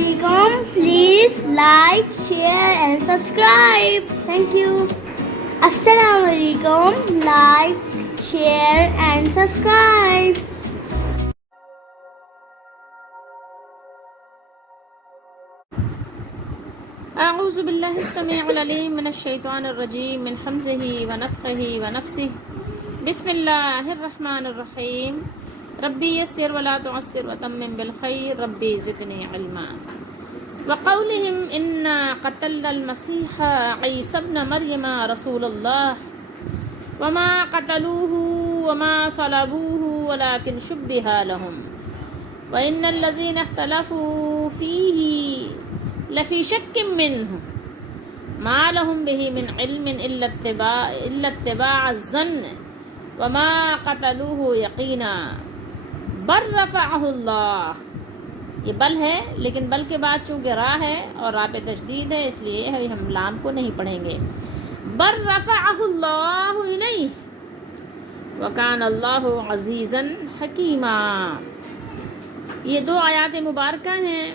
alaikum. Please like, share and subscribe. Thank you. Assalamu alaikum. Like, share and subscribe. أعوذ بالله السميع العليم من الشيطان الرجيم من حمزه ونفخه ونفسه بسم الله الرحمن الرحيم ربي يسر ولا تعسر وتمم بالخير ربي زدني علما وقولهم إنا قتلنا المسيح عيسى ابن مريم رسول الله وما قتلوه وما صلبوه ولكن شبه لهم وإن الذين اختلفوا فيه لفي شك منه ما لهم به من علم إلا اتباع الظن وما قتلوه یقینا بل رفعہ اللہ. یہ بل ہے لیکن بل کے بعد چونکہ را ہے اور را پہ تشدید ہے اس لیے ہم لام کو نہیں پڑھیں گے. بل رفعہ اللہ الیہ وکان اللہ عزیزا حکیما. یہ دو آیات مبارکہ ہیں.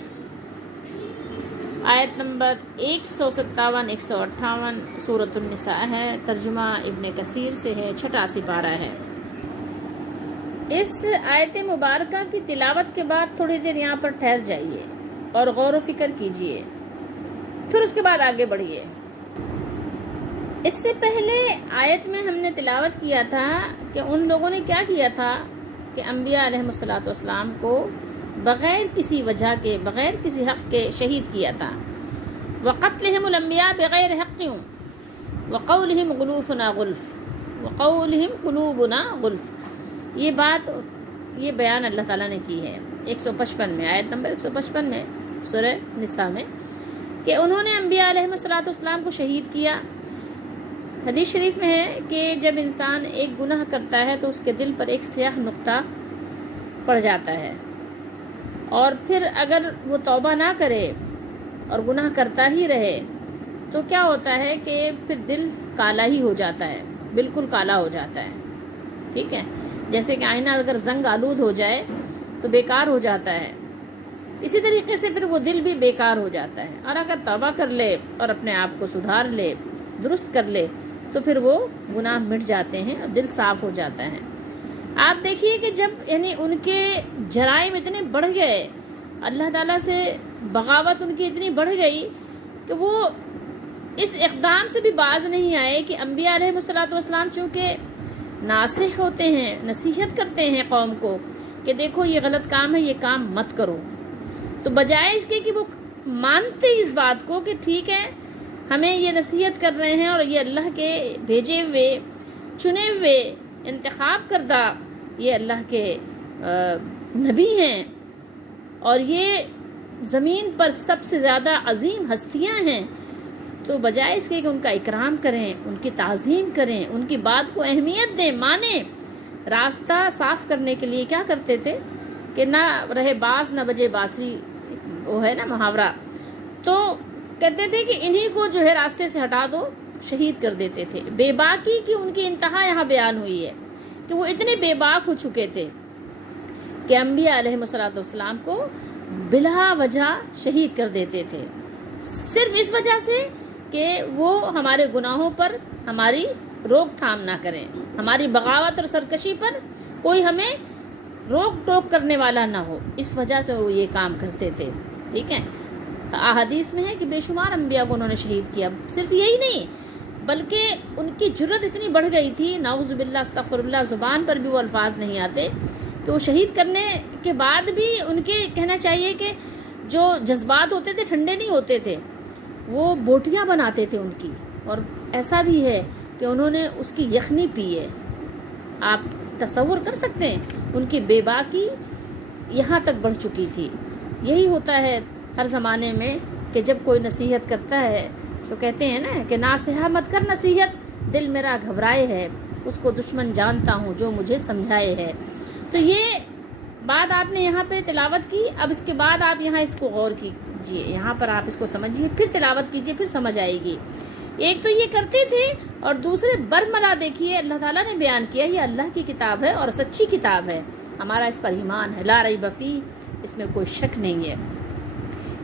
آیت نمبر 157-158 سورۃ النساء ہے. ترجمہ ابن کثیر سے ہے. 6واں سپارہ ہے. اس آیت مبارکہ کی تلاوت کے بعد تھوڑی دیر یہاں پر ٹھہر جائیے اور غور و فکر کیجئے، پھر اس کے بعد آگے بڑھیے. اس سے پہلے آیت میں ہم نے تلاوت کیا تھا کہ ان لوگوں نے کیا کیا تھا کہ انبیاء علیہم السلام کو بغیر کسی وجہ کے، بغیر کسی حق کے شہید کیا تھا. وقتلہم الانبیاء بغیر حق وقولہم قلوبنا غلف وقولہم قلوبنا غلف. یہ بیان اللہ تعالیٰ نے کی ہے 155 میں، آیت نمبر 155 میں سورہ نساء میں، کہ انہوں نے انبیاء علیہم السلام کو شہید کیا. حدیث شریف میں ہے کہ جب انسان ایک گناہ کرتا ہے تو اس کے دل پر ایک سیاہ نقطہ پڑ جاتا ہے، اور پھر اگر وہ توبہ نہ کرے اور گناہ کرتا ہی رہے تو کیا ہوتا ہے کہ پھر دل کالا ہی ہو جاتا ہے، بالکل کالا ہو جاتا ہے. ٹھیک ہے، جیسے کہ آئینہ اگر زنگ آلود ہو جائے تو بیکار ہو جاتا ہے، اسی طریقے سے پھر وہ دل بھی بیکار ہو جاتا ہے. اور اگر توبہ کر لے اور اپنے آپ کو سدھار لے، درست کر لے، تو پھر وہ گناہ مٹ جاتے ہیں اور دل صاف ہو جاتا ہے. آپ دیکھیے کہ جب یعنی ان کے جرائم اتنے بڑھ گئے، اللہ تعالیٰ سے بغاوت ان کی اتنی بڑھ گئی کہ وہ اس اقدام سے بھی باز نہیں آئے کہ انبیاء علیہم السلام چونکہ ناصح ہوتے ہیں، نصیحت کرتے ہیں قوم کو کہ دیکھو یہ غلط کام ہے، یہ کام مت کرو، تو بجائے اس کے کہ وہ مانتے اس بات کو کہ ٹھیک ہے ہمیں یہ نصیحت کر رہے ہیں اور یہ اللہ کے بھیجے ہوئے، چنے ہوئے، انتخاب کردہ یہ اللہ کے نبی ہیں اور یہ زمین پر سب سے زیادہ عظیم ہستیاں ہیں، تو بجائے اس کے کہ ان کا اکرام کریں، ان کی تعظیم کریں، ان کی بات کو اہمیت دیں، مانیں، راستہ صاف کرنے کے لیے کیا کرتے تھے کہ نہ رہے باز نہ بجے بانسری، وہ ہے نا محاورہ، تو کہتے تھے کہ انہی کو جو ہے راستے سے ہٹا دو، شہید کر دیتے تھے. بے باکی کی ان کی انتہا یہاں بیان ہوئی ہے کہ وہ اتنے بے باک ہو چکے تھے کہ انبیاء علیہم السلام کو بلا وجہ شہید کر دیتے تھے، صرف اس وجہ سے کہ وہ ہمارے گناہوں پر ہماری روک تھام نہ کریں، ہماری بغاوت اور سرکشی پر کوئی ہمیں روک ٹوک کرنے والا نہ ہو، اس وجہ سے وہ یہ کام کرتے تھے. ٹھیک ہے، احادیث میں ہے کہ بے شمار انبیاء کو انہوں نے شہید کیا. صرف یہی نہیں بلکہ ان کی جرت اتنی بڑھ گئی تھی، نعوذ باللہ استغفر اللہ، زبان پر بھی وہ الفاظ نہیں آتے، کہ وہ شہید کرنے کے بعد بھی ان کے کہنا چاہیے کہ جو جذبات ہوتے تھے ٹھنڈے نہیں ہوتے تھے، وہ بوٹیاں بناتے تھے ان کی. اور ایسا بھی ہے کہ انہوں نے اس کی یخنی پی ہے. آپ تصور کر سکتے ہیں ان کی بے باکی یہاں تک بڑھ چکی تھی. یہی ہوتا ہے ہر زمانے میں کہ جب کوئی نصیحت کرتا ہے تو کہتے ہیں نا کہ ناصحہ مت کر نصیحت، دل میرا گھبرائے ہے، اس کو دشمن جانتا ہوں جو مجھے سمجھائے ہے. تو یہ بات آپ نے یہاں پہ تلاوت کی. اب اس کے بعد آپ یہاں اس کو غور کیجیے، یہاں پر آپ اس کو سمجھیے، پھر تلاوت کیجیے، پھر سمجھ آئے گی. ایک تو یہ کرتے تھے اور دوسرے برملا دیکھیے اللہ تعالیٰ نے بیان کیا یہ اللہ کی کتاب ہے اور سچی کتاب ہے، ہمارا اس پر ایمان ہے، لا ریب فیہ، اس میں کوئی شک نہیں ہے.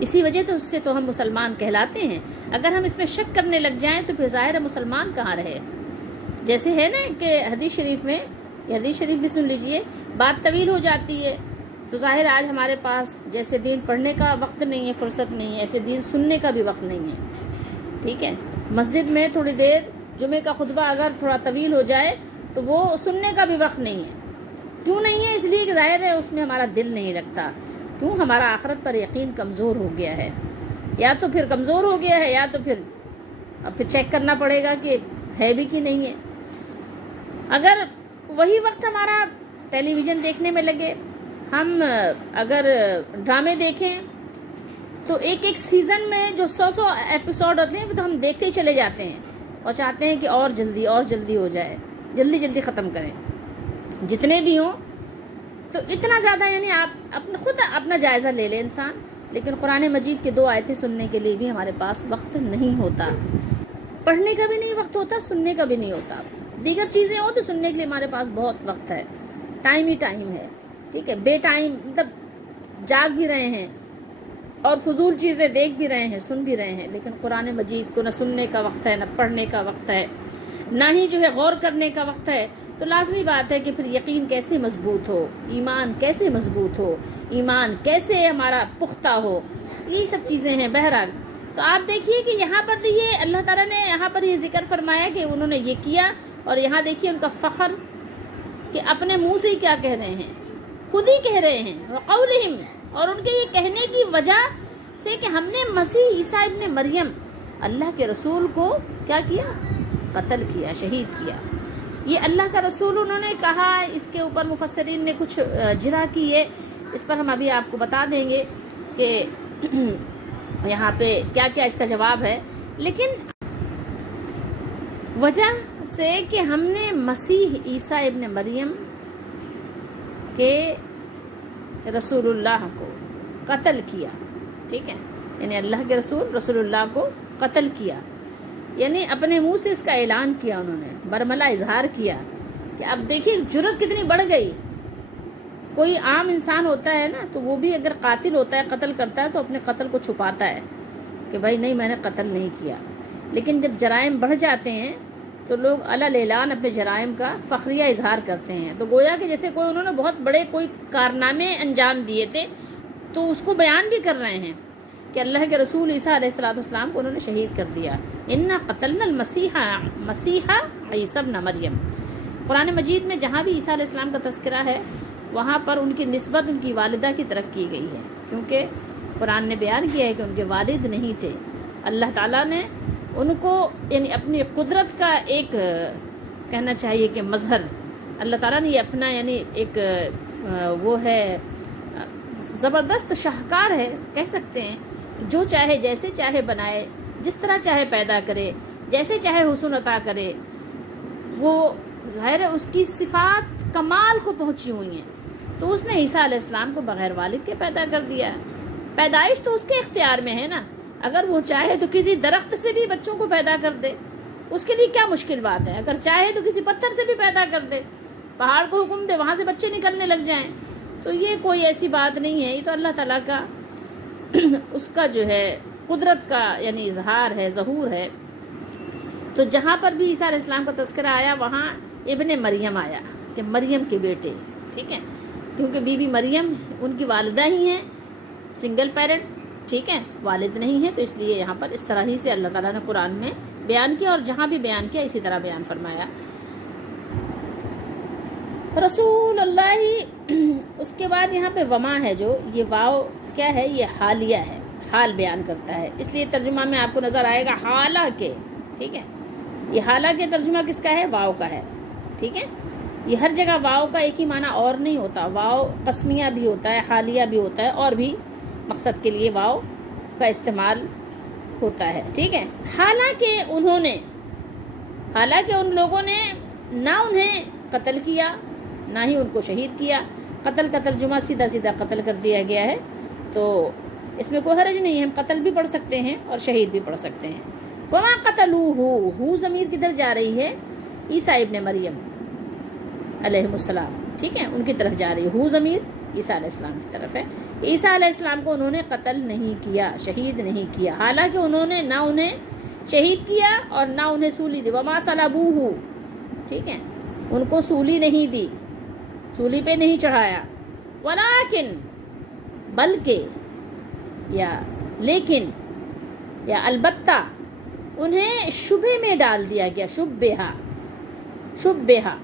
اسی وجہ تو اس سے تو ہم مسلمان کہلاتے ہیں. اگر ہم اس میں شک کرنے لگ جائیں تو پھر ظاہر ہے مسلمان کہاں رہے. جیسے ہے نا کہ حدیث شریف میں، یہ حدیث شریف بھی سن لیجئے، بات طویل ہو جاتی ہے تو ظاہر آج ہمارے پاس جیسے دین پڑھنے کا وقت نہیں ہے، فرصت نہیں ہے، ایسے دین سننے کا بھی وقت نہیں ہے. ٹھیک ہے، مسجد میں تھوڑی دیر جمعے کا خطبہ اگر تھوڑا طویل ہو جائے تو وہ سننے کا بھی وقت نہیں ہے. کیوں نہیں ہے؟ اس لیے کہ ظاہر ہے اس میں ہمارا دل نہیں لگتا. کیوں؟ ہمارا آخرت پر یقین کمزور ہو گیا ہے. یا تو پھر کمزور ہو گیا ہے، یا تو پھر اب پھر چیک کرنا پڑے گا کہ ہے بھی کہ نہیں ہے. اگر وہی وقت ہمارا ٹیلی ویژن دیکھنے میں لگے، ہم اگر ڈرامے دیکھیں تو ایک ایک سیزن میں جو 100 ایپیسوڈ ہوتے ہیں تو ہم دیکھتے ہی چلے جاتے ہیں اور چاہتے ہیں کہ اور جلدی ہو جائے، جلدی ختم کریں. جتنے بھی ہوں تو اتنا زیادہ، یعنی آپ خود اپنا جائزہ لے لیں انسان. لیکن قرآن مجید کے 2 آیتیں سننے کے لیے بھی ہمارے پاس وقت نہیں ہوتا. پڑھنے کا بھی نہیں وقت ہوتا، سننے کا بھی نہیں ہوتا. دیگر چیزیں ہوں تو سننے کے لیے ہمارے پاس بہت وقت ہے، ٹائم ہی ٹائم ہے. ٹھیک ہے، بے ٹائم مطلب جاگ بھی رہے ہیں اور فضول چیزیں دیکھ بھی رہے ہیں، سن بھی رہے ہیں. لیکن قرآن مجید کو نہ سننے کا وقت ہے، نہ پڑھنے کا وقت ہے، نہ ہی جو ہے غور کرنے کا وقت ہے. تو لازمی بات ہے کہ پھر یقین کیسے مضبوط ہو، ایمان کیسے مضبوط ہو، ایمان کیسے ہمارا پختہ ہو. یہی سب چیزیں ہیں. بہرحال تو آپ دیکھیے کہ یہاں پر تو یہ اللہ تعالیٰ نے یہاں پر یہ ذکر فرمایا کہ انہوں نے یہ کیا، اور یہاں دیکھیے ان کا فخر کہ اپنے منہ سے ہی کیا کہہ رہے ہیں، خود ہی کہہ رہے ہیں. وقولہم، اور ان کے یہ کہنے کی وجہ سے کہ ہم نے مسیح عیسیٰ ابن مریم اللہ کے رسول کو کیا کیا؟ قتل کیا، شہید کیا. یہ اللہ کا رسول انہوں نے کہا. اس کے اوپر مفسرین نے کچھ جرح کی ہے، اس پر ہم ابھی آپ کو بتا دیں گے کہ یہاں پہ کیا کیا اس کا جواب ہے. لیکن وجہ سے کہ ہم نے مسیح عیسیٰ ابن مریم کے رسول اللہ کو قتل کیا. ٹھیک ہے، یعنی اللہ کے رسول اللہ کو قتل کیا، یعنی اپنے منہ سے اس کا اعلان کیا. انہوں نے برملا اظہار کیا کہ اب دیکھیے جرت کتنی بڑھ گئی. کوئی عام انسان ہوتا ہے نا تو وہ بھی اگر قاتل ہوتا ہے، قتل کرتا ہے تو اپنے قتل کو چھپاتا ہے کہ بھائی نہیں میں نے قتل نہیں کیا. لیکن جب جرائم بڑھ جاتے ہیں تو لوگ علل اعلان اپنے جرائم کا فخریہ اظہار کرتے ہیں. تو گویا کہ جیسے کوئی انہوں نے بہت بڑے کوئی کارنامے انجام دیے تھے تو اس کو بیان بھی کر رہے ہیں کہ اللہ کے رسول عیسیٰ علیہ السلام کو انہوں نے شہید کر دیا. انا قتلنا المسیح عیسیٰ ابن مریم. قرآن مجید میں جہاں بھی عیسیٰ علیہ السلام کا تذکرہ ہے وہاں پر ان کی نسبت ان کی والدہ کی طرف کی گئی ہے، کیونکہ قرآن نے بیان کیا ہے کہ ان کے والد نہیں تھے. اللہ تعالیٰ نے ان کو یعنی اپنی قدرت کا ایک کہنا چاہیے کہ مظہر اللہ تعالیٰ نے یہ اپنا یعنی ایک وہ ہے زبردست شاہکار ہے کہہ سکتے ہیں، جو چاہے جیسے چاہے بنائے، جس طرح چاہے پیدا کرے، جیسے چاہے حسن عطا کرے. وہ ظاہر ہے اس کی صفات کمال کو پہنچی ہوئی ہیں. تو اس نے عیسیٰ علیہ السلام کو بغیر والد کے پیدا کر دیا. پیدائش تو اس کے اختیار میں ہے نا. اگر وہ چاہے تو کسی درخت سے بھی بچوں کو پیدا کر دے، اس کے لیے کیا مشکل بات ہے. اگر چاہے تو کسی پتھر سے بھی پیدا کر دے، پہاڑ کو حکم دے وہاں سے بچے نکلنے لگ جائیں. تو یہ کوئی ایسی بات نہیں ہے. یہ تو اللہ تعالیٰ کا اس کا جو ہے قدرت کا یعنی اظہار ہے، ظہور ہے. تو جہاں پر بھی عیسیٰ علیہ السلام کا تذکرہ آیا وہاں ابن مریم آیا کہ مریم کے بیٹے. ٹھیک ہے، کیونکہ بی بی مریم ان کی والدہ ہی ہیں، سنگل پیرنٹ. ٹھیک ہے، والد نہیں ہے، تو اس لیے یہاں پر اس طرح ہی سے اللہ تعالیٰ نے قرآن میں بیان کیا، اور جہاں بھی بیان کیا اسی طرح بیان فرمایا. رسول اللہ. اس کے بعد یہاں پہ وما ہے، جو یہ واو کیا ہے، یہ حالیہ ہے، حال بیان کرتا ہے. اس لیے ترجمہ میں آپ کو نظر آئے گا حالانکہ. ٹھیک ہے، یہ حالانکہ ترجمہ کس کا ہے؟ واو کا ہے. ٹھیک ہے، یہ ہر جگہ واو کا ایک ہی معنی اور نہیں ہوتا. واو قسمیہ بھی ہوتا ہے، حالیہ بھی ہوتا ہے، اور بھی مقصد کے لیے واو کا استعمال ہوتا ہے. ٹھیک ہے، حالانکہ انہوں نے، حالانکہ ان لوگوں نے نہ انہیں قتل کیا نہ ہی ان کو شہید کیا. قتل کا ترجمہ سیدھا سیدھا قتل کر دیا گیا ہے، تو اس میں کوئی حرج نہیں ہے. ہم قتل بھی پڑھ سکتے ہیں اور شہید بھی پڑھ سکتے ہیں. وما قتلوہ، ہو ضمیر کدھر جا رہی ہے؟ عیسیٰ ابن مریم علیہ السلام. ٹھیک ہے، ان کی طرف جا رہی ہے. ہو ضمیر عیسیٰ علیہ السلام کی طرف ہے. عیسیٰ علیہ السلام کو انہوں نے قتل نہیں کیا، شہید نہیں کیا، حالانکہ انہوں نے نہ انہیں شہید کیا اور نہ انہیں سولی دی. وما صلبوہ، ٹھیک ہے، ان کو سولی نہیں دی، سولی پہ نہیں چڑھایا. ولیکن، بلکہ، یا لیکن، یا البتہ انہیں شبہ میں ڈال دیا گیا. شبہ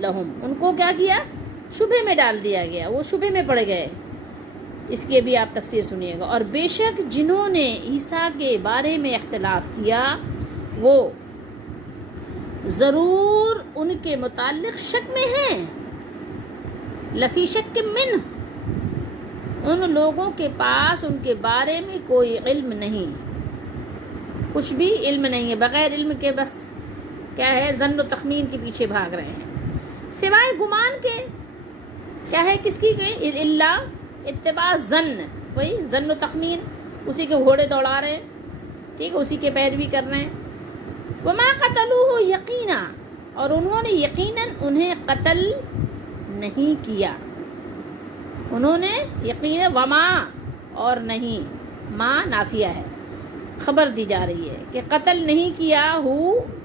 لہم، ان کو کیا کیا؟ شبہ میں ڈال دیا گیا، وہ شبہ میں پڑ گئے. اس کی بھی آپ تفسیر سنیے گا. اور بے شک جنہوں نے عیسیٰ کے بارے میں اختلاف کیا وہ ضرور ان کے متعلق شک میں ہیں. لفی شک منہ، ان لوگوں کے پاس ان کے بارے میں کوئی علم نہیں، کچھ بھی علم نہیں ہے، بغیر علم کے بس کیا ہے، ظن و تخمین کے پیچھے بھاگ رہے ہیں، سوائے گمان کے. کیا ہے، کس کی گئی؟ اللہ اتباع ظن، وہی ظن و تخمین، اسی کے گھوڑے دوڑا رہے ہیں، ٹھیک ہے، اسی کے پیروی کر رہے ہیں. وما قتلوہ یقینا، اور انہوں نے یقیناً انہیں قتل نہیں کیا. انہوں نے یقیناً، وما اور نہیں، ما نافیہ ہے، خبر دی جا رہی ہے کہ قتل نہیں کیا ہو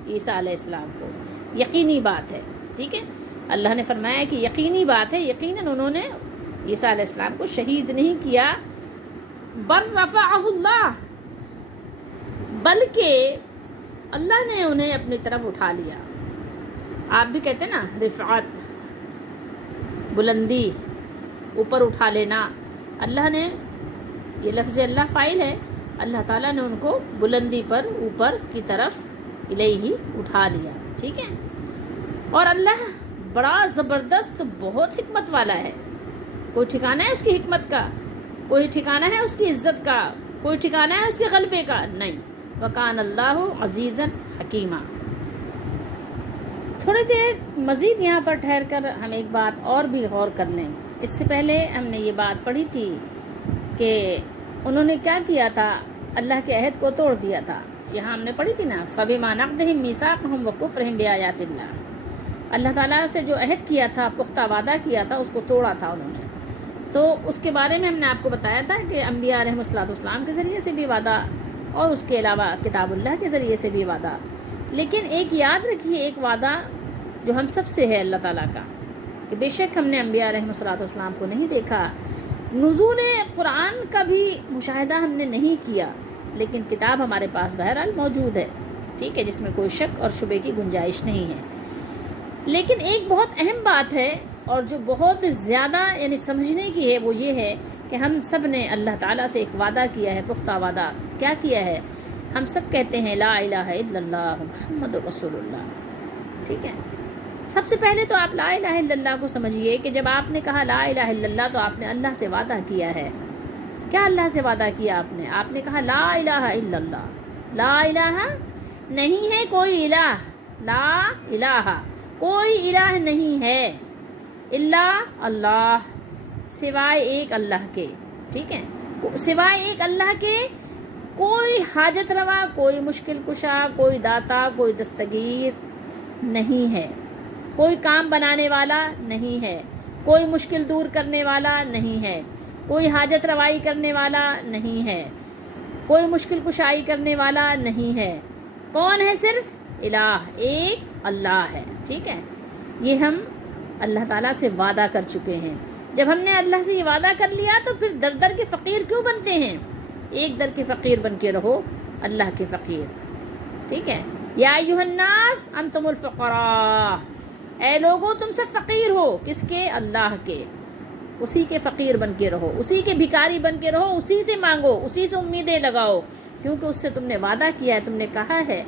عیسیٰ علیہ السلام کو. یقینی بات ہے، ٹھیک ہے، اللہ نے فرمایا کہ یقینی بات ہے، یقیناً انہوں نے عیسیٰ علیہ السلام کو شہید نہیں کیا. بل رفعہ اللہ، بلکہ اللہ نے انہیں اپنی طرف اٹھا لیا. آپ بھی کہتے ہیں نا رفعت، بلندی، اوپر اٹھا لینا. اللہ نے، یہ لفظ اللہ فاعل ہے، اللہ تعالیٰ نے ان کو بلندی پر، اوپر کی طرف الیہ اٹھا لیا. ٹھیک ہے، اور اللہ بڑا زبردست، بہت حکمت والا ہے. کوئی ٹھکانہ ہے اس کی حکمت کا؟ کوئی ٹھکانہ ہے اس کی عزت کا؟ کوئی ٹھکانہ ہے اس کے غلبے کا؟ نہیں. وکان اللہ عزیزا حکیما. تھوڑی دیر مزید یہاں پر ٹھہر کر ہم ایک بات اور بھی غور کر لیں. اس سے پہلے ہم نے یہ بات پڑھی تھی کہ انہوں نے کیا کیا تھا، اللہ کے عہد کو توڑ دیا تھا. یہاں ہم نے پڑھی تھی نا، فَبِمَا نَقْضِهِمْ مِيثَاقَهُمْ وَكُفْرِهِمْ بِآيَاتِ اللَّهِ. اللہ تعالیٰ سے جو عہد کیا تھا، پختہ وعدہ کیا تھا، اس کو توڑا تھا انہوں نے. تو اس کے بارے میں ہم نے آپ کو بتایا تھا کہ انبیاء علیہ السلام کے ذریعے سے بھی وعدہ، اور اس کے علاوہ کتاب اللہ کے ذریعے سے بھی وعدہ. لیکن ایک یاد رکھیے، ایک وعدہ جو ہم سب سے ہے اللہ تعالیٰ کا، کہ بے شک ہم نے انبیاء علیہ السلام کو نہیں دیکھا، نزول قرآن کا بھی مشاہدہ ہم نے نہیں کیا، لیکن کتاب ہمارے پاس بہرحال موجود ہے، ٹھیک ہے، جس میں کوئی شک اور شبے کی گنجائش نہیں ہے. لیکن ایک بہت اہم بات ہے اور جو بہت زیادہ یعنی سمجھنے کی ہے، وہ یہ ہے کہ ہم سب نے اللہ تعالیٰ سے ایک وعدہ کیا ہے، پختہ وعدہ. کیا کیا ہے؟ ہم سب کہتے ہیں لا الہ الا اللہ محمد رسول اللہ. ٹھیک ہے، سب سے پہلے تو آپ لا الہ الا اللہ کو سمجھیے کہ جب آپ نے کہا لا الہ الا اللہ تو آپ نے اللہ سے وعدہ کیا ہے. کیا اللہ سے وعدہ کیا آپ نے کہا لا الہ الا اللہ. لا الہ، نہیں ہے کوئی الہ، لا الہ، کوئی الہ نہیں ہے، الا اللہ، سوائے ایک اللہ کے. ٹھیک ہے، سوائے ایک اللہ کے کوئی حاجت روا، کوئی مشکل کشا، کوئی داتا، کوئی دستگیر نہیں ہے، کوئی کام بنانے والا نہیں ہے، کوئی مشکل دور کرنے والا نہیں ہے، کوئی حاجت روائی کرنے والا نہیں ہے، کوئی مشکل کشائی کرنے والا نہیں ہے. کون ہے؟ صرف الہ، ایک اللہ ہے. ٹھیک ہے، یہ ہم اللہ تعالیٰ سے وعدہ کر چکے ہیں. جب ہم نے اللہ سے یہ وعدہ کر لیا تو پھر در در کے فقیر کیوں بنتے ہیں؟ ایک در کے فقیر بن کے رہو، اللہ کے فقیر. ٹھیک ہے، یا ایھا الناس انتم الفقراء، اے لوگو تم سب فقیر ہو. کس کے؟ اللہ کے. اسی کے فقیر بن کے رہو، اسی کے بھکاری بن کے رہو، اسی سے مانگو، اسی سے امیدیں لگاؤ، کیونکہ اس سے تم نے وعدہ کیا ہے، تم نے کہا ہے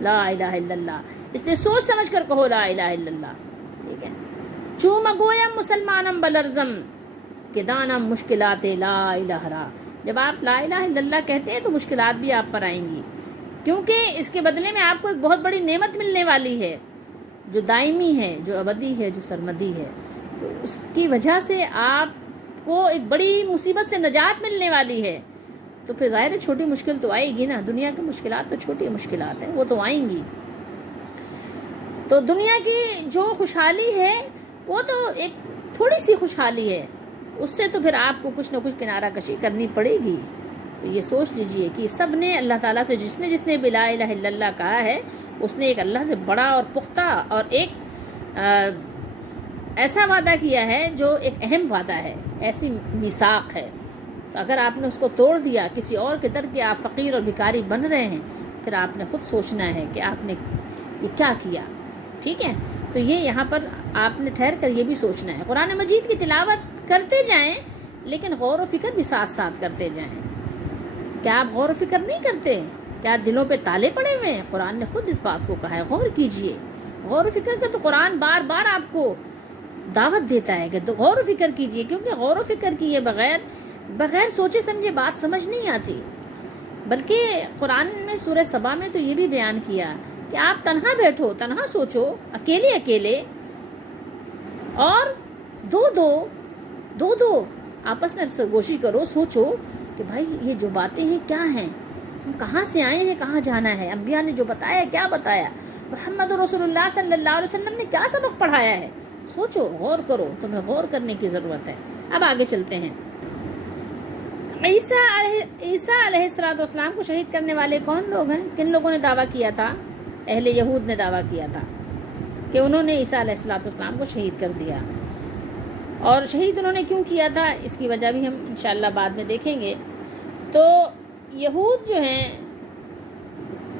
لا الہ الا اللہ. اس لیے سوچ سمجھ کر کہو لا الہ الا اللہ. ٹھیک ہے، چوں مگویم مسلمانم بلرزم کہ دانم مشکلات لا الہ را. جب آپ لا الہ الا اللہ کہتے ہیں تو مشکلات بھی آپ پر آئیں گی، کیونکہ اس کے بدلے میں آپ کو ایک بہت بڑی نعمت ملنے والی ہے، جو دائمی ہے، جو ابدی ہے، جو سرمدی ہے. تو اس کی وجہ سے آپ کو ایک بڑی مصیبت سے نجات ملنے والی ہے. تو پھر ظاہر ہے چھوٹی مشکل تو آئے گی نا. دنیا کی مشکلات تو چھوٹی مشکلات ہیں، وہ تو آئیں گی. تو دنیا کی جو خوشحالی ہے وہ تو ایک تھوڑی سی خوشحالی ہے، اس سے تو پھر آپ کو کچھ نہ کچھ کنارہ کشی کرنی پڑے گی. تو یہ سوچ لیجئے کہ سب نے اللہ تعالیٰ سے جس نے بھی لا الہ الا اللہ کہا ہے اس نے ایک اللہ سے بڑا اور پختہ اور ایک ایسا وعدہ کیا ہے جو ایک اہم وعدہ ہے، ایسی میثاق ہے. تو اگر آپ نے اس کو توڑ دیا، کسی اور کے در کے آپ فقیر اور بھکاری بن رہے ہیں، پھر آپ نے خود سوچنا ہے کہ آپ نے یہ کیا کیا. ٹھیک ہے، تو یہ یہاں پر آپ نے ٹھہر کر یہ بھی سوچنا ہے. قرآن مجید کی تلاوت کرتے جائیں لیکن غور و فکر بھی ساتھ ساتھ کرتے جائیں. کیا آپ غور و فکر نہیں کرتے؟ کیا دلوں پہ تالے پڑے ہوئے ہیں؟ قرآن نے خود اس بات کو کہا ہے، غور کیجئے. غور و فکر کا تو قرآن بار بار آپ کو دعوت دیتا ہے کہ غور و فکر کیجئے، کیونکہ غور و فکر کیے بغیر سوچے سمجھے بات سمجھ نہیں آتی. بلکہ قرآن میں سورہ سبا میں تو یہ بھی بیان کیا کہ آپ تنہا بیٹھو، تنہا سوچو، اکیلے اور دو آپس میں گوشی کرو، سوچو کہ بھائی یہ جو باتیں ہیں کیا ہیں، ہم کہاں سے آئے ہیں، کہاں جانا ہے، انبیاء نے جو بتایا کیا بتایا، محمد رسول اللہ صلی اللہ علیہ وسلم نے کیا سبق پڑھایا ہے. سوچو، غور کرو، تمہیں غور کرنے کی ضرورت ہے. اب آگے چلتے ہیں. عیسیٰ علیہ السلام کو شہید کرنے والے کون لوگ ہیں؟ کن لوگوں نے دعویٰ کیا تھا؟ اہل یہود نے دعویٰ کیا تھا کہ انہوں نے عیسیٰ علیہ السلام کو شہید کر دیا. اور شہید انہوں نے کیوں کیا تھا اس کی وجہ بھی ہم انشاءاللہ بعد میں دیکھیں گے. تو یہود جو ہیں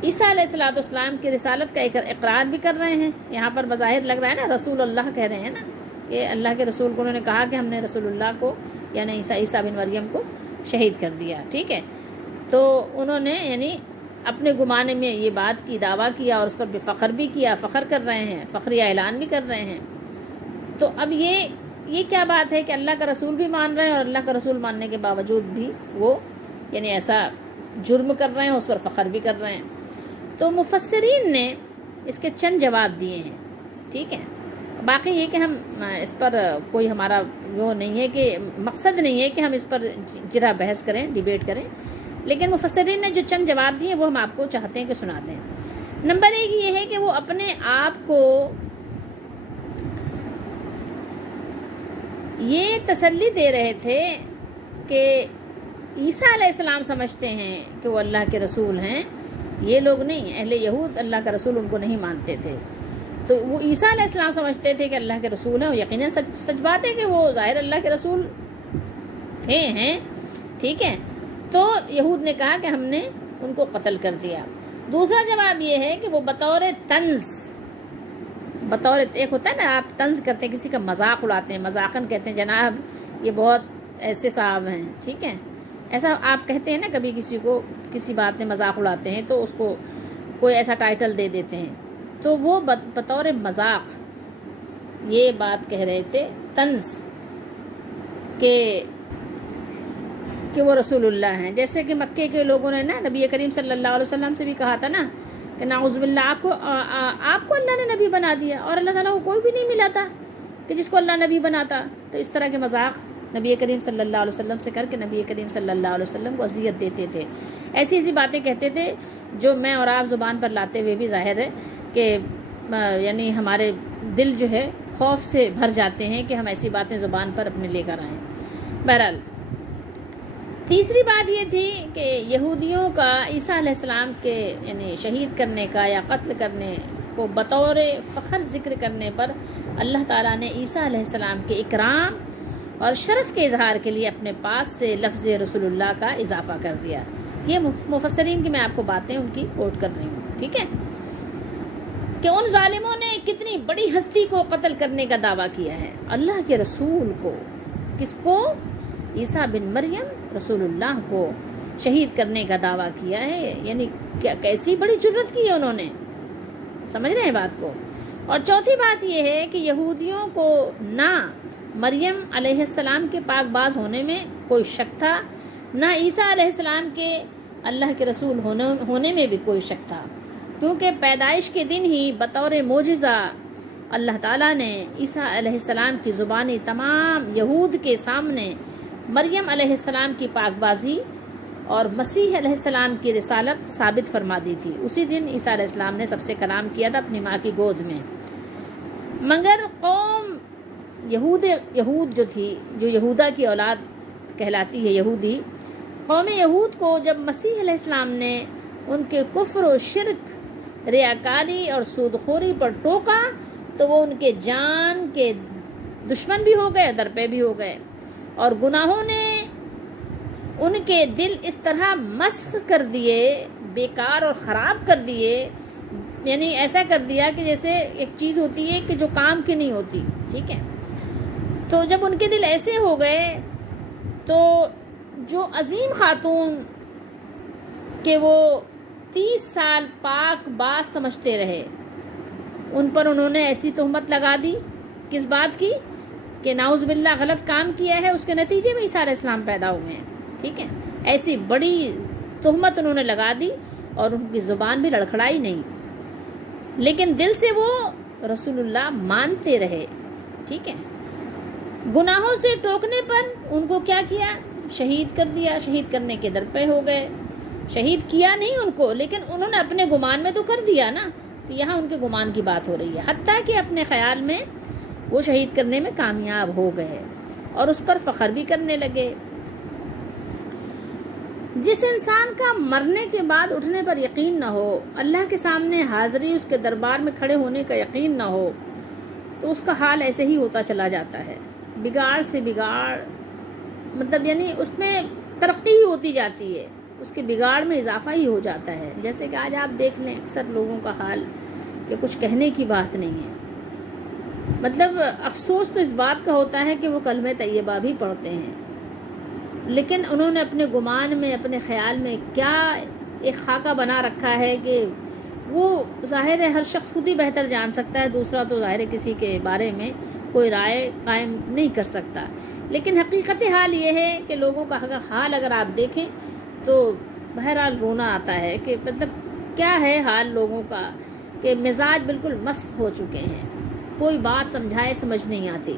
عیسیٰ علیہ السلام کی رسالت کا اقرار بھی کر رہے ہیں. یہاں پر بظاہر لگ رہا ہے نا رسول اللہ کہہ رہے ہیں نا، کہ اللہ کے رسول کو انہوں نے کہا کہ ہم نے رسول اللہ کو یعنی عیسیٰ بن مریم کو شہید کر دیا. ٹھیک ہے، تو انہوں نے یعنی اپنے گمانے میں یہ بات کی، دعویٰ کیا اور اس پر فخر بھی کیا، فخر کر رہے ہیں، فخری اعلان بھی کر رہے ہیں. تو اب یہ کیا بات ہے کہ اللہ کا رسول بھی مان رہے ہیں اور اللہ کا رسول ماننے کے باوجود بھی وہ یعنی ایسا جرم کر رہے ہیں، اس پر فخر بھی کر رہے ہیں. تو مفسرین نے اس کے چند جواب دیے ہیں. ٹھیک ہے، باقی یہ کہ ہم اس پر کوئی ہمارا وہ نہیں ہے کہ مقصد نہیں ہے کہ ہم اس پر جرا بحث کریں، ڈیبیٹ کریں، لیکن مفسرین نے جو چند جواب دیے وہ ہم آپ کو چاہتے ہیں کہ سنا دیں. نمبر 1 یہ ہے کہ وہ اپنے آپ کو یہ تسلی دے رہے تھے کہ عیسیٰ علیہ السلام سمجھتے ہیں کہ وہ اللہ کے رسول ہیں، یہ لوگ نہیں. اہل یہود اللہ کا رسول ان کو نہیں مانتے تھے، تو وہ عیسیٰ علیہ السلام سمجھتے تھے کہ اللہ کے رسول ہیں. یقیناً سچ بات ہے کہ وہ ظاہر اللہ کے رسول ہیں. ٹھیک ہے، تو یہود نے کہا کہ ہم نے ان کو قتل کر دیا. دوسرا جواب یہ ہے کہ وہ بطور ایک ہوتا ہے نا، آپ طنز کرتے ہیں، کسی کا مذاق اڑاتے ہیں، مذاقاً کہتے ہیں جناب یہ بہت ایسے صاحب ہیں. ٹھیک ہے، ایسا آپ کہتے ہیں نا، کبھی کسی کو کسی بات میں مذاق اڑاتے ہیں تو اس کو کوئی ایسا ٹائٹل دے دیتے ہیں. تو وہ بطور مذاق یہ بات کہہ رہے تھے، طنز، کہ وہ رسول اللہ ہیں. جیسے کہ مکے کے لوگوں نے نا نبی کریم صلی اللہ علیہ وسلم سے بھی کہا تھا نا کہ نعوذ باللہ آپ کو اللہ نے نبی بنا دیا، اور اللہ تعالیٰ کو کوئی بھی نہیں ملا تھا کہ جس کو اللہ نبی بناتا. تو اس طرح کے مذاق نبی کریم صلی اللہ علیہ وسلم سے کر کے نبی کریم صلی اللہ علیہ وسلم کو اذیت دیتے تھے. ایسی باتیں کہتے تھے جو میں اور آپ زبان پر لاتے ہوئے بھی ظاہر ہے کہ یعنی ہمارے دل جو ہے خوف سے بھر جاتے ہیں کہ ہم ایسی باتیں زبان پر اپنے لے کر آئیں. بہرحال تیسری بات یہ تھی کہ یہودیوں کا عیسیٰ علیہ السلام کے یعنی شہید کرنے کا یا قتل کرنے کو بطور فخر ذکر کرنے پر اللہ تعالیٰ نے عیسیٰ علیہ السلام کے اکرام اور شرف کے اظہار کے لیے اپنے پاس سے لفظ رسول اللہ کا اضافہ کر دیا. یہ مفسرین کی میں آپ کو باتیں ان کی کوٹ کر رہی ہوں. ٹھیک ہے، کہ ان ظالموں نے کتنی بڑی ہستی کو قتل کرنے کا دعویٰ کیا ہے، اللہ کے رسول کو. کس کو؟ عیسیٰ بن مریم رسول اللہ کو شہید کرنے کا دعویٰ کیا ہے. یعنی کیسی بڑی جرت کی ہے انہوں نے، سمجھ رہے ہیں بات کو. اور چوتھی بات یہ ہے کہ یہودیوں کو نہ مریم علیہ السلام کے پاک باز ہونے میں کوئی شک تھا، نہ عیسیٰ علیہ السلام کے اللہ کے رسول ہونے میں بھی کوئی شک تھا، کیونکہ پیدائش کے دن ہی بطور معجزہ اللہ تعالیٰ نے عیسیٰ علیہ السلام کی زبانی تمام یہود کے سامنے مریم علیہ السلام کی پاک بازی اور مسیح علیہ السلام کی رسالت ثابت فرما دی تھی. اسی دن عیسیٰ علیہ السلام نے سب سے کلام کیا تھا اپنی ماں کی گود میں. مگر قوم یہود جو تھی، جو یہودا کی اولاد کہلاتی ہے یہودی، قوم یہود کو جب مسیح علیہ السلام نے ان کے کفر و شرک، ریاکاری اور سودخوری پر ٹوکا تو وہ ان کے جان کے دشمن بھی ہو گئے، درپے بھی ہو گئے، اور گناہوں نے ان کے دل اس طرح مسخ کر دیے، بیکار اور خراب کر دیے، یعنی ایسا کر دیا کہ جیسے ایک چیز ہوتی ہے کہ جو کام کی نہیں ہوتی، ٹھیک ہے۔ تو جب ان کے دل ایسے ہو گئے تو جو عظیم خاتون کہ وہ 30 سال پاک باز سمجھتے رہے، ان پر انہوں نے ایسی تہمت لگا دی، کس بات کی؟ کہ نعوذ باللہ غلط کام کیا ہے، اس کے نتیجے میں عیسیٰ علیہ السلام پیدا ہوئے ہیں، ٹھیک ہے۔ ایسی بڑی تہمت انہوں نے لگا دی اور ان کی زبان بھی لڑکھڑائی نہیں، لیکن دل سے وہ رسول اللہ مانتے رہے، ٹھیک ہے۔ گناہوں سے ٹوکنے پر ان کو کیا کیا؟ شہید کر دیا، شہید کرنے کے در پہ ہو گئے۔ شہید کیا نہیں ان کو، لیکن انہوں نے اپنے گمان میں تو کر دیا نا، تو یہاں ان کے گمان کی بات ہو رہی ہے، حتیٰ کہ اپنے خیال میں وہ شہید کرنے میں کامیاب ہو گئے اور اس پر فخر بھی کرنے لگے۔ جس انسان کا مرنے کے بعد اٹھنے پر یقین نہ ہو، اللہ کے سامنے حاضری، اس کے دربار میں کھڑے ہونے کا یقین نہ ہو، تو اس کا حال ایسے ہی ہوتا چلا جاتا ہے، بگاڑ سے بگاڑ، مطلب یعنی اس میں ترقی ہی ہوتی جاتی ہے، اس کے بگاڑ میں اضافہ ہی ہو جاتا ہے۔ جیسے کہ آج آپ دیکھ لیں اکثر لوگوں کا حال کہ کچھ کہنے کی بات نہیں ہے، مطلب افسوس تو اس بات کا ہوتا ہے کہ وہ کلمہ طیبہ بھی پڑھتے ہیں، لیکن انہوں نے اپنے گمان میں، اپنے خیال میں کیا ایک خاکہ بنا رکھا ہے کہ وہ ظاہر ہے ہر شخص خود ہی بہتر جان سکتا ہے، دوسرا تو ظاہر ہے کسی کے بارے میں کوئی رائے قائم نہیں کر سکتا، لیکن حقیقت حال یہ ہے کہ لوگوں کا حال اگر آپ دیکھیں تو بہرحال رونا آتا ہے کہ مطلب کیا ہے حال لوگوں کا، کہ مزاج بالکل مسخ ہو چکے ہیں، کوئی بات سمجھائے سمجھ نہیں آتی،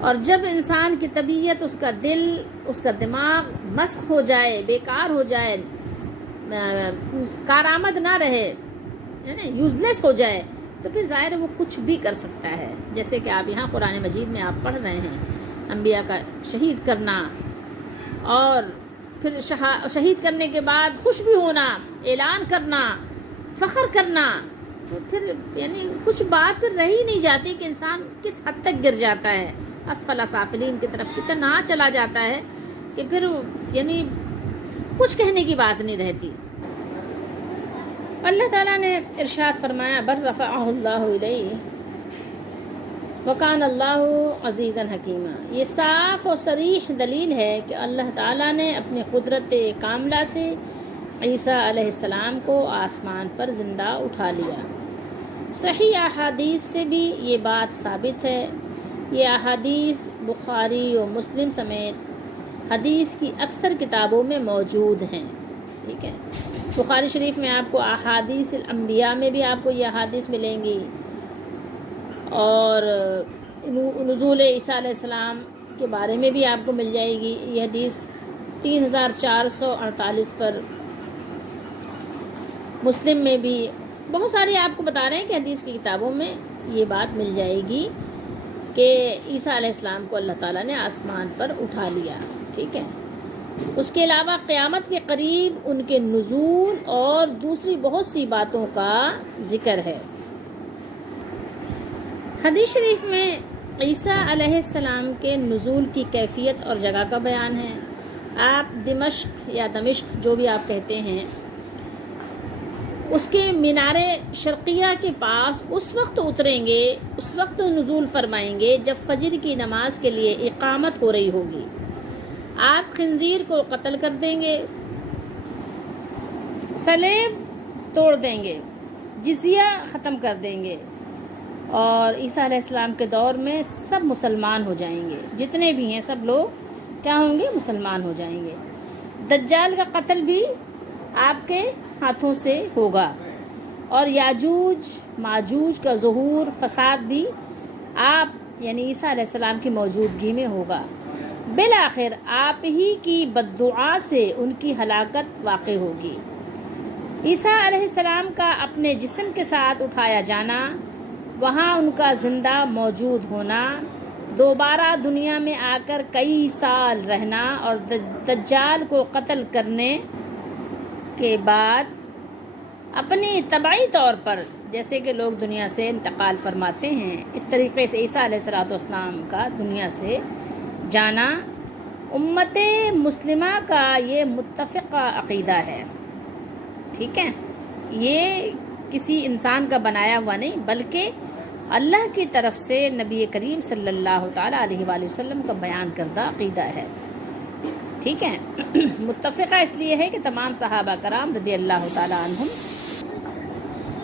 اور جب انسان کی طبیعت، اس کا دل، اس کا دماغ مسخ ہو جائے، بیکار ہو جائے، کارآمد نہ رہے، یوزلیس ہو جائے، تو پھر ظاہر وہ کچھ بھی کر سکتا ہے۔ جیسے کہ آپ یہاں قرآن مجید میں آپ پڑھ رہے ہیں، انبیاء کا شہید کرنا، اور پھر شہید کرنے کے بعد خوش بھی ہونا، اعلان کرنا، فخر کرنا، تو پھر یعنی کچھ بات پھر رہ ہی نہیں جاتی کہ انسان کس حد تک گر جاتا ہے، اسفل سافلین کی طرف کتنا چلا جاتا ہے کہ پھر یعنی کچھ کہنے کی بات نہیں رہتی۔ اللہ تعالیٰ نے ارشاد فرمایا، بل رفعہ اللہ الیہ وکان اللہ عزیزا حکیما۔ یہ صاف اور صریح دلیل ہے کہ اللہ تعالیٰ نے اپنی قدرت کاملہ سے عیسیٰ علیہ السلام کو آسمان پر زندہ اٹھا لیا۔ صحیح احادیث سے بھی یہ بات ثابت ہے، یہ احادیث بخاری و مسلم سمیت حدیث کی اکثر کتابوں میں موجود ہیں، ٹھیک ہے۔ بخاری شریف میں آپ کو احادیث الانبیاء میں بھی آپ کو یہ احادیث ملیں گی، اور نزول عیسیٰ علیہ السلام کے بارے میں بھی آپ کو مل جائے گی یہ حدیث 3448 پر۔ مسلم میں بھی بہت ساری آپ کو بتا رہے ہیں کہ حدیث کی کتابوں میں یہ بات مل جائے گی کہ عیسیٰ علیہ السلام کو اللہ تعالیٰ نے آسمان پر اٹھا لیا، ٹھیک ہے۔ اس کے علاوہ قیامت کے قریب ان کے نزول اور دوسری بہت سی باتوں کا ذکر ہے۔ حدیث شریف میں عیسیٰ علیہ السلام کے نزول کی کیفیت اور جگہ کا بیان ہے۔ آپ دمشق یا دمشق جو بھی آپ کہتے ہیں، اس کے مینار شرقیہ کے پاس اس وقت اتریں گے، اس وقت نزول فرمائیں گے جب فجر کی نماز کے لیے اقامت ہو رہی ہوگی۔ آپ خنزیر کو قتل کر دیں گے، صلیب توڑ دیں گے، جزیہ ختم کر دیں گے، اور عیسیٰ علیہ السلام کے دور میں سب مسلمان ہو جائیں گے، جتنے بھی ہیں سب لوگ کیا ہوں گے؟ مسلمان ہو جائیں گے۔ دجال کا قتل بھی آپ کے ہاتھوں سے ہوگا، اور یاجوج ماجوج کا ظہور، فساد بھی آپ یعنی عیسیٰ علیہ السلام کی موجودگی میں ہوگا۔ بالآخر آپ ہی کی بددعا سے ان کی ہلاکت واقع ہوگی۔ عیسیٰ علیہ السلام کا اپنے جسم کے ساتھ اٹھایا جانا وہاں ان کا زندہ موجود ہونا، دوبارہ دنیا میں آ کر کئی سال رہنا اور دجال کو قتل کرنے کے بعد اپنی طبعی طور پر جیسے کہ لوگ دنیا سے انتقال فرماتے ہیں، اس طریقے سے عیسیٰ علیہ السلام کا دنیا سے جانا امت مسلمہ کا یہ متفقہ عقیدہ ہے. ٹھیک ہے، یہ کسی انسان کا بنایا ہوا نہیں بلکہ اللہ کی طرف سے نبی کریم صلی اللہ تعالیٰ علیہ وآلہ وسلم کا بیان کردہ عقیدہ ہے. ٹھیک ہے، متفقہ اس لیے ہے کہ تمام صحابہ کرام رضی اللہ تعالیٰ عنہم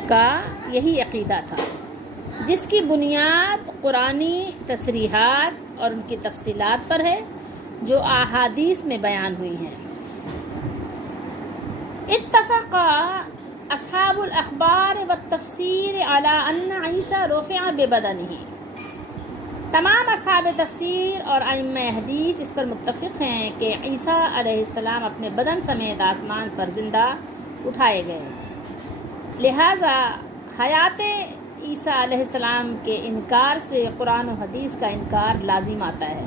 کا یہی عقیدہ تھا، جس کی بنیاد قرآنی تصریحات اور ان کی تفصیلات پر ہے جو احادیث میں بیان ہوئی ہیں. اتفق اصحاب الاخبار والتفسیر علی ان عیسیٰ رفع ببدنہ. تمام اصحاب تفسیر اور ائمہ حدیث اس پر متفق ہیں کہ عیسیٰ علیہ السلام اپنے بدن سمیت آسمان پر زندہ اٹھائے گئے. لہٰذا حیات عیسیٰ علیہ السلام کے انکار سے قرآن و حدیث کا انکار لازم آتا ہے،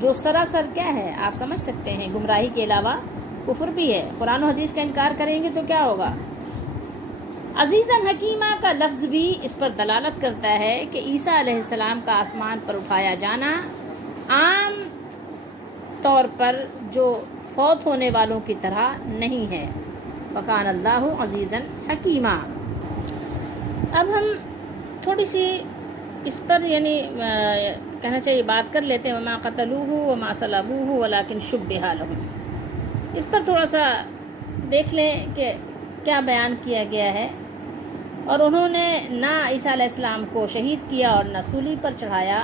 جو سراسر کیا ہے آپ سمجھ سکتے ہیں، گمراہی کے علاوہ کفر بھی ہے. قرآن و حدیث کا انکار کریں گے تو کیا ہوگا؟ عزیزاً حکیمہ کا لفظ بھی اس پر دلالت کرتا ہے کہ عیسیٰ علیہ السلام کا آسمان پر اٹھایا جانا عام طور پر جو فوت ہونے والوں کی طرح نہیں ہے. وکان اللہ عزیزاً حکیمہ. اب ہم تھوڑی سی اس پر کہنا چاہیے بات کر لیتے ہیں. وما قتلوہ وما صلبوہ ولکن شبہ لہم. اس پر تھوڑا سا دیکھ لیں کہ کیا بیان کیا گیا ہے. اور انہوں نے نہ عیسیٰ علیہ السلام کو شہید کیا اور نہ سولی پر چڑھایا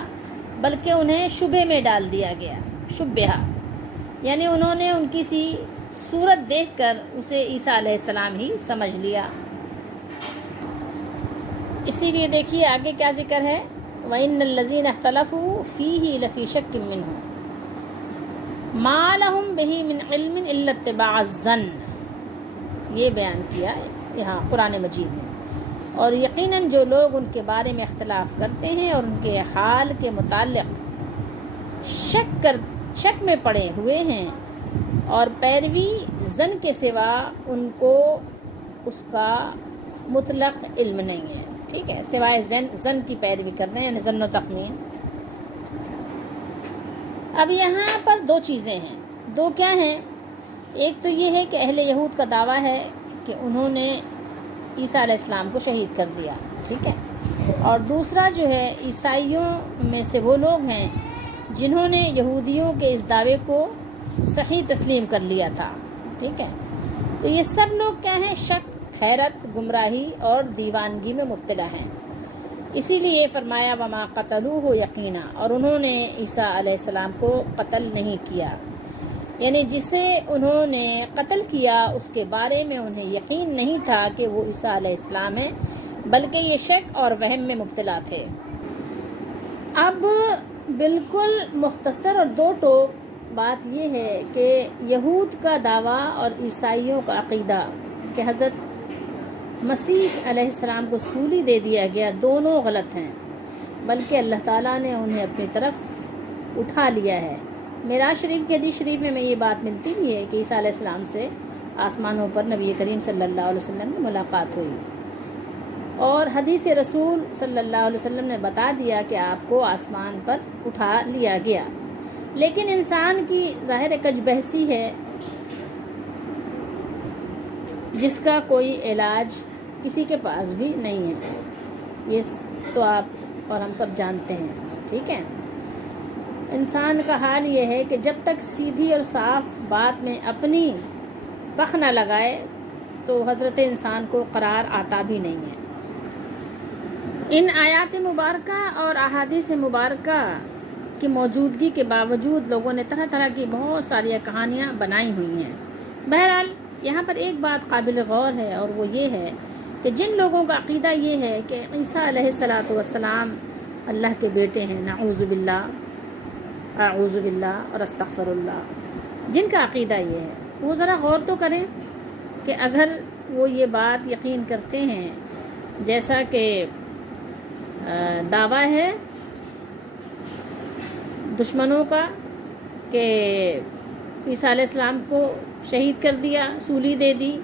بلکہ انہیں شبہ میں ڈال دیا گیا. شبہ یعنی انہوں نے ان کی سی صورت دیکھ کر اسے عیسیٰ علیہ السلام ہی سمجھ لیا. اسی لیے دیکھیے آگے کیا ذکر ہے. وَإِنَّ الَّذِينَ اخْتَلَفُوا فِيهِ لَفِي شَكٍّ مِّنْهُ مَا لَهُمْ بِهِ مِنْ عِلْمٍ إِلَّا اتِّبَاعَ الظَّنِّ. یہ بیان کیا یہاں قرآن مجید میں. اور یقیناً جو لوگ ان کے بارے میں اختلاف کرتے ہیں اور ان کے حال کے متعلق شک میں پڑے ہوئے ہیں اور پیروی ظن کے سوا ان کو اس کا مطلق علم نہیں ہے. ٹھیک ہے، سوائے ظن کی پیروی کر رہے ہیں، یعنی ظن و تخمین. اب یہاں پر دو چیزیں ہیں. دو کیا ہیں؟ ایک تو یہ ہے کہ اہل یہود کا دعویٰ ہے کہ انہوں نے عیسیٰ علیہ السلام کو شہید کر دیا. ٹھیک ہے، اور دوسرا جو ہے عیسائیوں میں سے وہ لوگ ہیں جنہوں نے یہودیوں کے اس دعوے کو صحیح تسلیم کر لیا تھا. ٹھیک ہے، تو یہ سب لوگ کیا ہیں؟ شک، حیرت، گمراہی اور دیوانگی میں مبتلا ہیں. اسی لیے فرمایا وما قتلوہ یقینا. اور انہوں نے عیسیٰ علیہ السلام کو قتل نہیں کیا، یعنی جسے انہوں نے قتل کیا اس کے بارے میں انہیں یقین نہیں تھا کہ وہ عیسیٰ علیہ السلام ہے، بلکہ یہ شک اور وہم میں مبتلا تھے. اب بالکل مختصر اور دو ٹوک بات یہ ہے کہ یہود کا دعویٰ اور عیسائیوں کا عقیدہ کہ حضرت مسیح علیہ السلام کو سولی دے دیا گیا، دونوں غلط ہیں، بلکہ اللہ تعالیٰ نے انہیں اپنی طرف اٹھا لیا ہے. معراج شریف کی حدیث شریف میں یہ بات ملتی بھی ہے کہ عیسیٰ علیہ السلام سے آسمانوں پر نبی کریم صلی اللہ علیہ وسلم کی ملاقات ہوئی، اور حدیث رسول صلی اللہ علیہ وسلم نے بتا دیا کہ آپ کو آسمان پر اٹھا لیا گیا. لیکن انسان کی ظاہر کج بحثی ہے جس کا کوئی علاج کسی کے پاس بھی نہیں ہے. یہ تو آپ اور ہم سب جانتے ہیں. ٹھیک ہے، انسان کا حال یہ ہے کہ جب تک سیدھی اور صاف بات میں اپنی پخ نہ لگائے تو حضرت انسان کو قرار آتا بھی نہیں ہے. ان آیات مبارکہ اور احادیث مبارکہ کی موجودگی کے باوجود لوگوں نے طرح طرح کی بہت ساری کہانیاں بنائی ہوئی ہیں. بہرحال یہاں پر ایک بات قابل غور ہے، اور وہ یہ ہے کہ جن لوگوں کا عقیدہ یہ ہے کہ عیسیٰ علیہ السلام اللہ کے بیٹے ہیں، نعوذ باللہ، اعوذ باللہ اور استغفر اللہ، جن کا عقیدہ یہ ہے وہ ذرا غور تو کریں کہ اگر وہ یہ بات یقین کرتے ہیں جیسا کہ دعویٰ ہے دشمنوں کا کہ عیسیٰ علیہ السلام کو شہید کر دیا، سولی دے دی،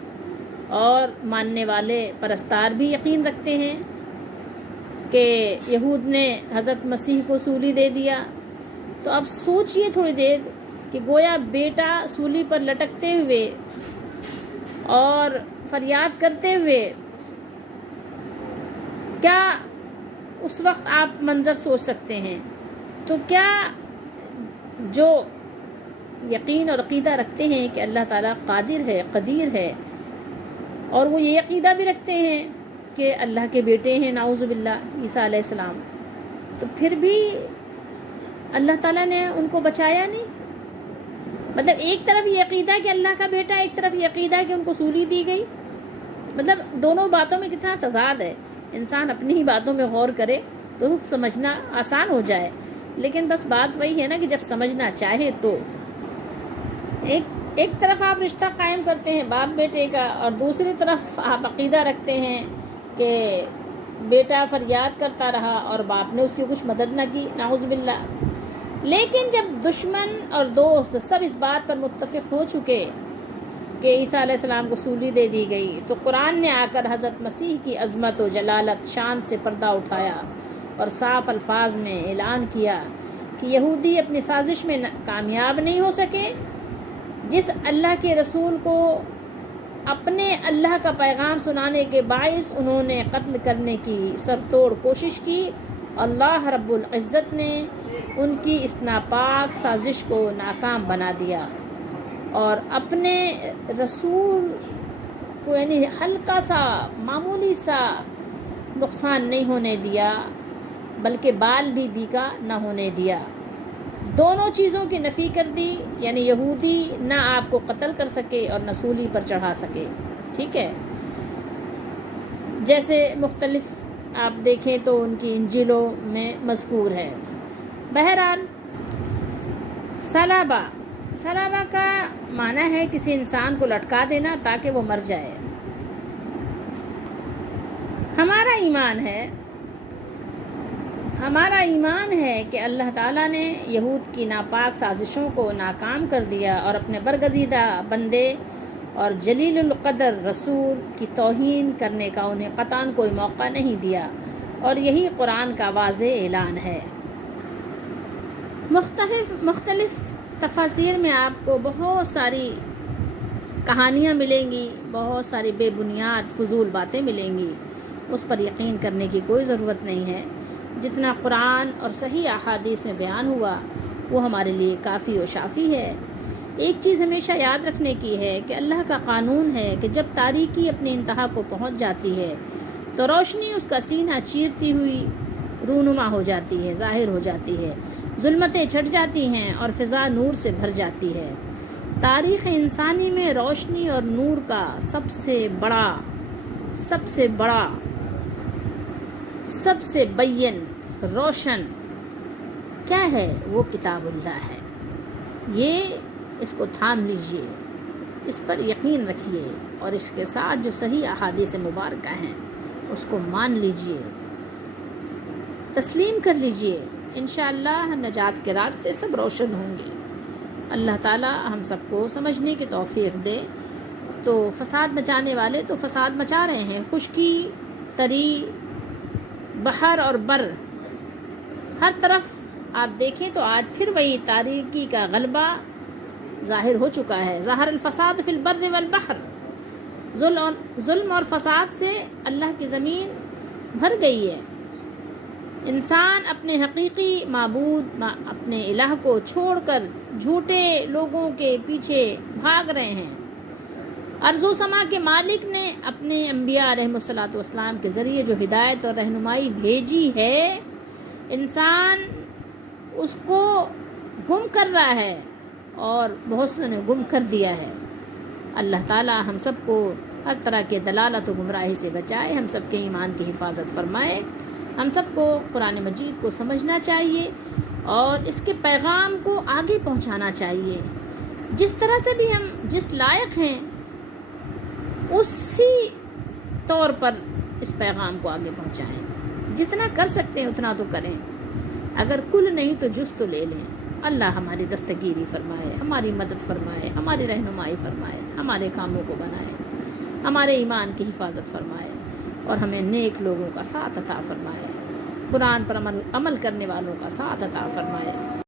اور ماننے والے پرستار بھی یقین رکھتے ہیں کہ یہود نے حضرت مسیح کو سولی دے دیا۔ تو اب سوچئے تھوڑی دیر کہ گویا بیٹا سولی پر لٹکتے ہوئے اور فریاد کرتے ہوئے، کیا اس وقت آپ منظر سوچ سکتے ہیں؟ تو کیا جو یقین اور عقیدہ رکھتے ہیں کہ اللہ تعالیٰ قادر ہے، قدیر ہے، اور وہ یہ عقیدہ بھی رکھتے ہیں کہ اللہ کے بیٹے ہیں نعوذ باللہ عیسیٰ علیہ السلام، تو پھر بھی اللہ تعالیٰ نے ان کو بچایا نہیں؟ مطلب ایک طرف یہ عقیدہ کہ اللہ کا بیٹا، ایک طرف یہ عقیدہ کہ ان کو سولی دی گئی، مطلب دونوں باتوں میں کتنا تضاد ہے۔ انسان اپنی ہی باتوں میں غور کرے تو سمجھنا آسان ہو جائے، لیکن بس بات وہی ہے نا کہ جب سمجھنا چاہے تو ایک طرف آپ رشتہ قائم کرتے ہیں باپ بیٹے کا، اور دوسری طرف آپ عقیدہ رکھتے ہیں کہ بیٹا فریاد کرتا رہا اور باپ نے اس کی کچھ مدد نہ کی نعوذ باللہ۔ لیکن جب دشمن اور دوست سب اس بات پر متفق ہو چکے کہ عیسیٰ علیہ السلام کو سولی دے دی گئی، تو قرآن نے آ کر حضرت مسیح کی عظمت و جلالت شان سے پردہ اٹھایا اور صاف الفاظ میں اعلان کیا کہ یہودی اپنی سازش میں کامیاب نہیں ہو سکے۔ جس اللہ کے رسول کو اپنے اللہ کا پیغام سنانے کے باعث انہوں نے قتل کرنے کی سرتوڑ کوشش کی، اللہ رب العزت نے ان کی اس ناپاک سازش کو ناکام بنا دیا اور اپنے رسول کو یعنی ہلکا سا معمولی سا نقصان نہیں ہونے دیا، بلکہ بال بھی بیکا نہ ہونے دیا۔ دونوں چیزوں کی نفی کر دی، یعنی یہودی نہ آپ کو قتل کر سکے اور نہ سولی پر چڑھا سکے، ٹھیک ہے؟ جیسے مختلف آپ دیکھیں تو ان کی انجیلوں میں مذکور ہے۔ بہرحال صلابہ کا معنی ہے کسی انسان کو لٹکا دینا تاکہ وہ مر جائے۔ ہمارا ایمان ہے کہ اللہ تعالیٰ نے یہود کی ناپاک سازشوں کو ناکام کر دیا اور اپنے برگزیدہ بندے اور جلیل القدر رسول کی توہین کرنے کا انہیں قطعاً کوئی موقع نہیں دیا، اور یہی قرآن کا واضح اعلان ہے۔ مختلف تفاسیر میں آپ کو بہت ساری کہانیاں ملیں گی، بہت ساری بے بنیاد فضول باتیں ملیں گی، اس پر یقین کرنے کی کوئی ضرورت نہیں ہے۔ جتنا قرآن اور صحیح احادیث میں بیان ہوا وہ ہمارے لیے کافی و شافی ہے۔ ایک چیز ہمیشہ یاد رکھنے کی ہے کہ اللہ کا قانون ہے کہ جب تاریکی اپنی انتہا کو پہنچ جاتی ہے تو روشنی اس کا سینہ چیرتی ہوئی رونما ہو جاتی ہے، ظاہر ہو جاتی ہے، ظلمتیں چھٹ جاتی ہیں اور فضا نور سے بھر جاتی ہے۔ تاریخ انسانی میں روشنی اور نور کا سب سے بڑا سب سے بین روشن کیا ہے؟ وہ کتاب اللہ ہے۔ یہ اس کو تھام لیجئے، اس پر یقین رکھیے، اور اس کے ساتھ جو صحیح احادیث مبارکہ ہیں اس کو مان لیجئے، تسلیم کر لیجئے، انشاءاللہ نجات کے راستے سب روشن ہوں گے۔ اللہ تعالی ہم سب کو سمجھنے کی توفیق دے۔ تو فساد مچانے والے تو فساد مچا رہے ہیں، خشکی، تری، بحر اور بر، ہر طرف آپ دیکھیں تو آج پھر وہی تاریکی کا غلبہ ظاہر ہو چکا ہے۔ ظاہر الفساد فی البر والبحر، ظلم اور فساد سے اللہ کی زمین بھر گئی ہے۔ انسان اپنے حقیقی معبود، اپنے الہ کو چھوڑ کر جھوٹے لوگوں کے پیچھے بھاگ رہے ہیں۔ ارض و سما کے مالک نے اپنے انبیاء علیہ الصلوۃ والسلام کے ذریعے جو ہدایت اور رہنمائی بھیجی ہے، انسان اس کو گم کر رہا ہے اور بہت سے نے گم کر دیا ہے۔ اللہ تعالی ہم سب کو ہر طرح کے دلالت و گمراہی سے بچائے، ہم سب کے ایمان کی حفاظت فرمائے۔ ہم سب کو قرآن مجید کو سمجھنا چاہیے اور اس کے پیغام کو آگے پہنچانا چاہیے۔ جس طرح سے بھی ہم جس لائق ہیں اسی طور پر اس پیغام کو آگے پہنچائیں۔ جتنا کر سکتے ہیں اتنا تو کریں، اگر کل نہیں تو جز تو لے لیں۔ اللہ ہماری دستگیری فرمائے، ہماری مدد فرمائے، ہماری رہنمائی فرمائے، ہمارے کاموں کو بنائے، ہمارے ایمان کی حفاظت فرمائے اور ہمیں نیک لوگوں کا ساتھ عطا فرمائے، قرآن پر عمل کرنے والوں کا ساتھ عطا فرمائے۔